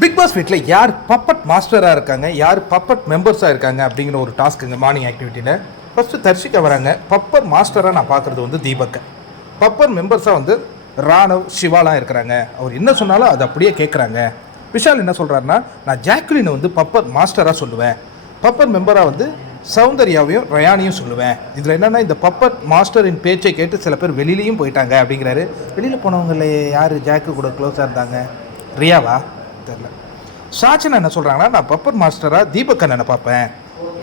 Big pass வீட்டில் யார் puppet மாஸ்டராக இருக்காங்க, யார் பப்பட் மெம்பர்ஸாக இருக்காங்க அப்படிங்கிற ஒரு டாஸ்க்குங்க மார்னிங் ஆக்டிவிட்டியில். ஃபஸ்ட்டு தர்ஷிகா வராங்க. பப்பர் மாஸ்டராக நான் பார்க்குறது வந்து தீபக். பப்பர் மெம்பர்ஸாக வந்து ராணவ், சிவாலாம் இருக்கிறாங்க. அவர் என்ன சொன்னாலும் அது அப்படியே கேட்குறாங்க. விஷால் என்ன சொல்கிறாருன்னா, நான் ஜாக்லினை வந்து பப்பர் மாஸ்டராக சொல்லுவேன், பப்பர் மெம்பராக வந்து சௌந்தர்யாவையும் ரயானையும் சொல்லுவேன். இதில் என்னென்னா, இந்த பப்பட் மாஸ்டரின் பேச்சை கேட்டு சில பேர் வெளியிலையும் போயிட்டாங்க அப்படிங்கிறாரு. வெளியில் போனவங்களே யார் ஜாக்கு கூட க்ளோஸாக இருந்தாங்க? ரியாவா? தெரியல. சாச்சனா என்ன சொல்கிறாங்கன்னா, நான் பப்பர் மாஸ்டராக தீபக் அண்ணனை பார்ப்பேன்,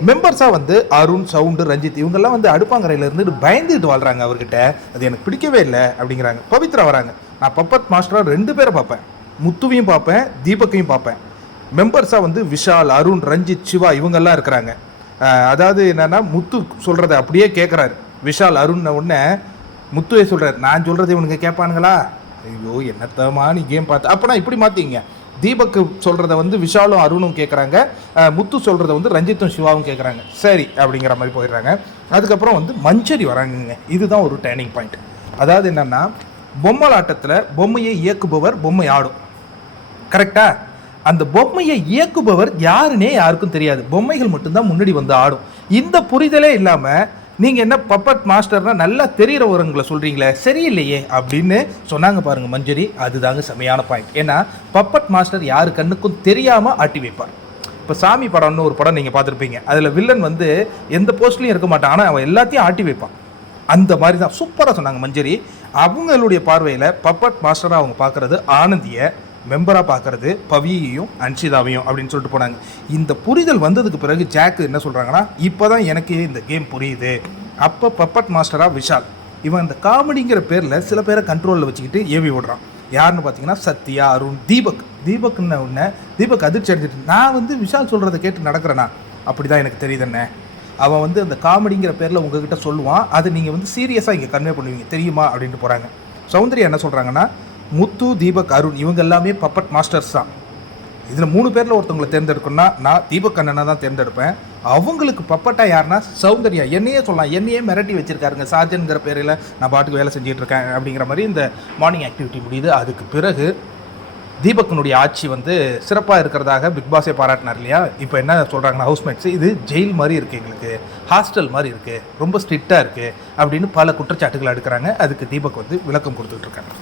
மெம்பர்ஸாக வந்து அருண், சவுண்டு, ரஞ்சித் இவங்கெல்லாம் வந்து அடுப்பாங்கரையில் இருந்துட்டு பயந்துட்டு வாழ்கிறாங்க அவர்கிட்ட, அது எனக்கு பிடிக்கவே இல்லை அப்படிங்கிறாங்க. பவித்ரா வராங்க. நான் பப்பட் மாஸ்டராக 2 பேரை பார்ப்பேன், முத்துவையும் பார்ப்பேன், தீபக்கையும் பார்ப்பேன். மெம்பர்ஸாக வந்து விஷால், அருண், ரஞ்சித், சிவா இவங்கெல்லாம் இருக்கிறாங்க. அதாவது என்னென்னா, முத்து சொல்கிறத அப்படியே கேட்குறாரு விஷால். அருண் உடனே முத்துவே சொல்கிறார், நான் சொல்கிறது இவனுங்க கேட்பானுங்களா? ஐயோ என்னத்தமா நீ கேம் பார்த்து அப்போனா இப்படி மாற்றிங்க. தீபக்கு சொல்கிறத வந்து விஷாலும் அருணும் கேட்குறாங்க, முத்து சொல்கிறத வந்து ரஞ்சித்தும் சிவாவும் கேட்குறாங்க. சரி அப்படிங்கிற மாதிரி போயிடுறாங்க. அதுக்கப்புறம் வந்து மஞ்சரி வராங்கங்க. இதுதான் ஒரு டேர்னிங் பாயிண்ட். அதாவது என்னென்னா, பொம்மலாட்டத்தில் பொம்மையை இயக்குபவர் பொம்மை ஆடும், கரெக்டா? அந்த பொம்மையை இயக்குபவர் யாருன்னே யாருக்கும் தெரியாது, பொம்மைகள் மட்டும்தான் முன்னாடி வந்து ஆடும். இந்த புரிதலே இல்லாமல் நீங்கள் என்ன பப்பட் மாஸ்டர்னா நல்லா தெரிகிறவங்களை சொல்கிறீங்களே, சரியில்லையே அப்படின்னு சொன்னாங்க பாருங்கள் மஞ்சரி. அதுதாங்க செமையான பாயிண்ட். ஏன்னா பப்பட் மாஸ்டர் யாரு கண்ணுக்கும் தெரியாமல் ஆட்டி வைப்பார். இப்போ சாமி படம்னு ஒரு படம் நீங்கள் பார்த்துருப்பீங்க. அதில் வில்லன் வந்து எந்த போஸ்ட்லையும் இருக்க மாட்டான், ஆனால் அவன் எல்லாத்தையும் ஆட்டி வைப்பான். அந்த மாதிரி தான் சூப்பராக சொன்னாங்க மஞ்சரி. அவங்களுடைய பார்வையில் பப்பட் மாஸ்டராக அவங்க பார்க்குறது ஆனந்தியை, மெம்பராக பார்க்குறது பவியையும் அன்ஷிதாவையும் அப்படின்னு சொல்லிட்டு போனாங்க. இந்த புரிதல் வந்ததுக்கு பிறகு ஜாக்கு என்ன சொல்கிறாங்கன்னா, இப்போ தான் எனக்கு இந்த கேம் புரியுது. அப்போ பப்பட் மாஸ்டராக விஷால், இவன் இந்த காமெடிங்கிற பேரில் சில பேரை கண்ட்ரோலில் வச்சுக்கிட்டு ஏவி விடுறான். யாருன்னு பார்த்தீங்கன்னா சத்யா, அருண், தீபக்குன்னு ஒன்று. தீபக் அதிர்ச்சி அடைஞ்சிட்டு, நான் வந்து விஷால் சொல்கிறத கேட்டு நடக்கிறேன்னா, அப்படி தான் எனக்கு தெரியுதுண்ணே. அவன் வந்து அந்த காமெடிங்கிற பேரில் உங்ககிட்ட சொல்லுவான், அதை நீங்கள் வந்து சீரியஸாக இங்கே கன்வே பண்ணுவீங்க தெரியுமா அப்படின்ட்டு போகிறாங்க. சௌந்தர்யா என்ன சொல்கிறாங்கன்னா, முத்து, தீபக், அருண் இவங்க எல்லாமே பப்பட் மாஸ்டர்ஸ் தான். இதில் 3 பேரில் ஒருத்தவங்களை தேர்ந்தெடுக்கணும்னா நான் தீபக் அண்ணனை தான் தேர்ந்தெடுப்பேன். அவங்களுக்கு பப்பட்டாக யாருன்னா சௌந்தர்யா. என்னையே சொல்லலாம், என்னையே மிரட்டி வச்சுருக்காருங்க சார்ஜன்கிற பேரில் நான் பாட்டுக்கு வேலை செஞ்சுட்டு இருக்கேன் அப்படிங்கிற மாதிரி இந்த மார்னிங் ஆக்டிவிட்டி முடியுது. அதுக்கு பிறகு தீபக்கினுடைய ஆட்சி வந்து சிறப்பாக இருக்கிறதாக பிக் பாஸே பாராட்டினார் இல்லையா? இப்போ என்ன சொல்கிறாங்கன்னா, ஹவுஸ்மேட்ஸ் இது ஜெயில் மாதிரி இருக்குது, எங்களுக்கு ஹாஸ்டல் மாதிரி இருக்குது, ரொம்ப ஸ்ட்ரிக்டாக இருக்குது அப்படின்னு பல குற்றச்சாட்டுகள் எடுக்கிறாங்க. அதுக்கு தீபக் வந்து விளக்கம் கொடுத்துட்ருக்காங்க.